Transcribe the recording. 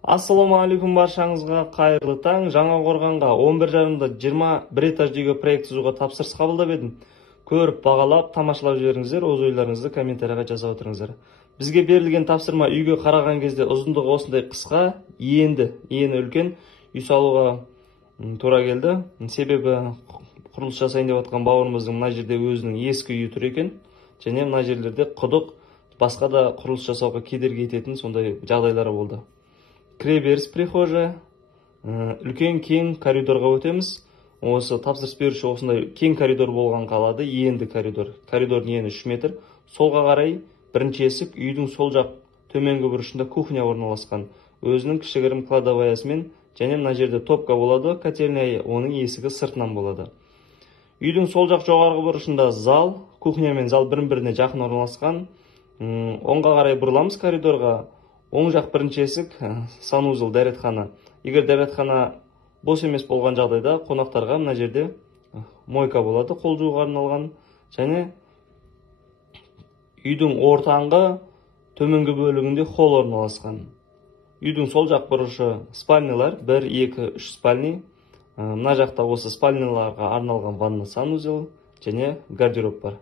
Ассалаумағалейкум баршаңызға қайырлы таң. Жаңақорғанға 11:30-да 21 этажды үйге проект сызуға тапсырыс қабылдап едім. Көріп, бағалап, тамашалап жіберіңіздер, өз ойларыңызды комментарияға жазып отырыңыздар. Бізге берілген тапсырма үйге қараған кезде ұзындығы осындай қысқа, ені үлкен үй салуға тура келді. Себебі құрылыс жасайын деп жатқан бауырымыздың мына жерде өзінің ескі үйі тұр екен, және мына жерлерде құдық, басқа да құрылыс жасауға кедергі ететін сондай жағдайлары болды. Кіреберіс прихожая, үлкен кең коридорға өтеміз. Осы тапсырыс беруші осындай кең коридор болған қалады, енді коридор. Коридордың ені 3 метр. Солға қарай бірінші есік, үйдің сол жақ төменгі бұрышында кухня орналасқан. Өзінің кішігірім кладоваясымен, және мына жерде топка болады, котельная, оның есігі сыртынан болады. Үйдің сол жақ жоғарғы бұрышында зал, кухня мен зал бірін-біріне жақын орналасқан. Оңға қарай бұрыламыз коридорға. Оң жақ бірінші есік, санузел, дәретхана. Егер дәретхана бос емес болған жағдайда қонақтарға мына жерде мойка болады, қол жууға арналған. Және үйдің ортаңғы төменгі бөлігінде холл орналасқан. Үйдің сол жақ бұрышы спальнялар, 1, 2, 3 спальни. Мына жақта осы спальняларға арналған ванна, санузел және гардероб бар.